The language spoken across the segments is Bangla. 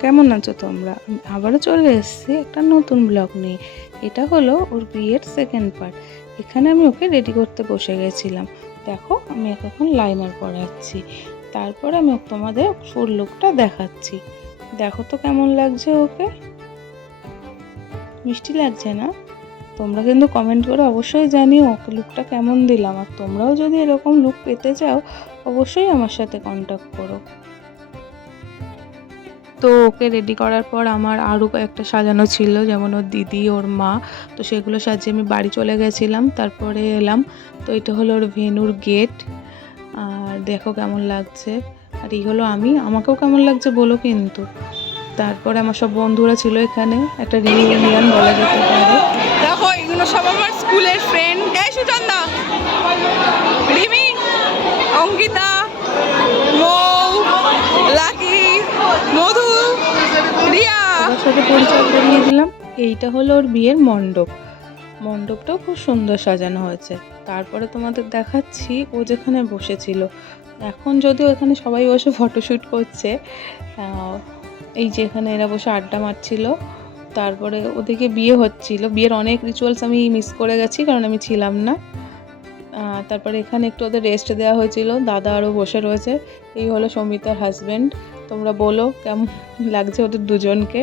কেমন আছো তোমরা? আবারও চলে এসেছি একটা নতুন ব্লগ নিয়ে। এটা হলো ওর বিয়ের সেকেন্ড পার্ট এখানে আমি ওকে রেডি করতে বসে গেছিলাম। দেখো, আমি এখন লাইনার পরাচ্ছি। তারপরে আমি তোমাদের ফুল লুকটা দেখাচ্ছি। দেখো তো কেমন লাগছে ওকে? মিষ্টি লাগছে না? তোমরা কিন্তু কমেন্ট করে অবশ্যই জানিও ওকে লুকটা কেমন দিলাম। আর তোমরাও যদি এরকম লুক পেতে চাও, অবশ্যই আমার সাথে কন্ট্যাক্ট করো। তো ওকে রেডি করার পর আমার আরও কয়েকটা সাজানো ছিল, যেমন ওর দিদি, ওর মা। তো সেগুলো সাজিয়ে আমি বাড়ি চলে গেছিলাম, তারপরে এলাম। তো এটা হলো ওর ভেনুর গেট আর দেখো কেমন লাগছে। আর এই হলো আমি। আমাকেও কেমন লাগছে বলো কিন্তু। তারপরে আমার সব বন্ধুরা ছিল এখানে। একটা রিউনিয়ন বলা যেতে পারে। দেখো, এগুলো সব আমার স্কুলের ফ্রেন্ড এই সুচন্দা, রিমি, অঙ্কিতা, মৌ সাথে পরিচয় করিয়ে দিলাম। এইটা হলো ওর বিয়ের মণ্ডপ। মণ্ডপটাও খুব সুন্দর সাজানো হয়েছে। তারপরে তোমাদের দেখাচ্ছি ও যেখানে বসেছিল। এখন যদিও এখানে সবাই বসে ফটোশ্যুট করছে এই যে এখানে এরা বসে আড্ডা মারছিল। তারপরে ওদিকে বিয়ে হচ্ছিল। বিয়ের অনেক রিচুয়ালস আমি মিস করে গেছি, কারণ আমি ছিলাম না। তারপরে এখানে একটু ওদের রেস্ট দেওয়া হয়েছিল। দাদা আরও বসে রয়েছে। এই হলো সমিতার হাজব্যান্ড তোমরা বলো কেমন লাগছে ওদের দুজনকে?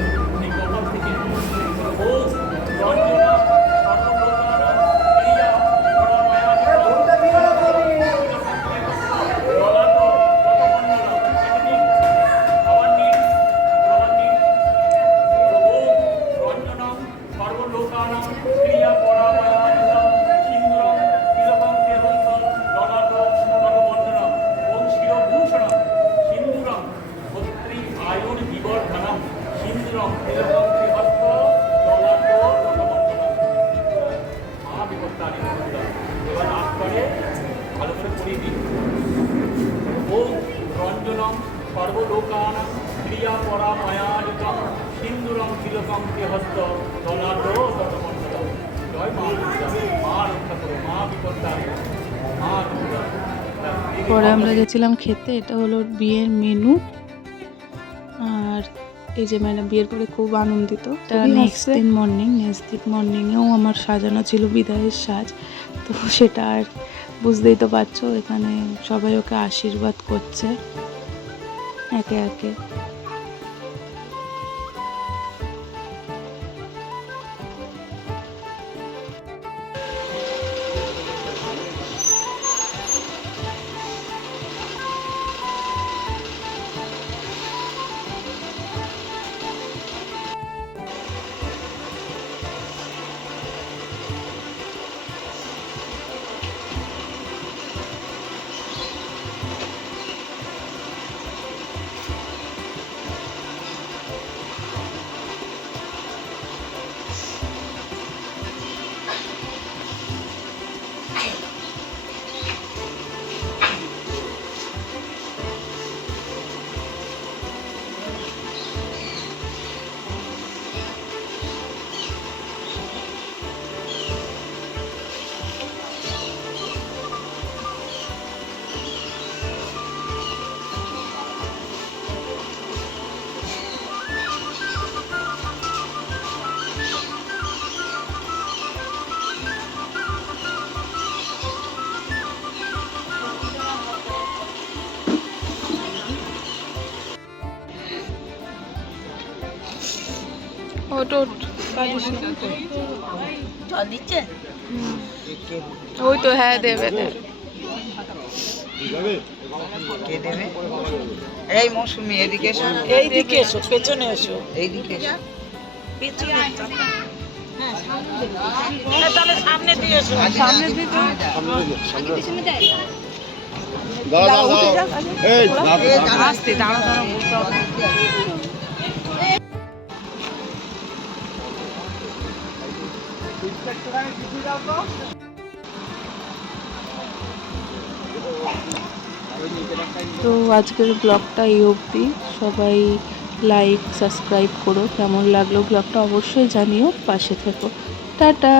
সর্বলোকানাং ক্রিয়া পরাময়ানিতং সিন্দুরং তিলকং হস্ত পরে আমরা গেছিলাম খেতে এটা হলো বিয়ের মেনু আর এই যে ম্যাডাম বিয়ের পরে খুব আনন্দিত। নেক্সট দিন মর্নিং নেক্সট দিন মর্নিংয়েও আমার সাজানো ছিল বিদায়ের সাজ। তো সেটা আর বুঝতেই তো পারছ এখানে সবাই ওকে আশীর্বাদ করছে। একে একে। ওট ওট কাঁদিস না। জল দিচ্ছে? ওই তো হ্যাঁ দেবে দেবে। কে দেবে? এই মৌসুমি এদিকে এসো। এইদিকে এসো পেছনে এসো। এইদিকে এসো। তাহলে সামনে দিয়ে এসো। সামনে দিকে দাঁড়া দাঁড়া এই দাঁড়া দাঁড়া বলতে হবে তো আজকের ব্লগটা এই অবধি। সবাই লাইক সাবস্ক্রাইব করো। কেমন লাগল ব্লগটা অবশ্যই জানিও। পাশে থেকো। টাটা!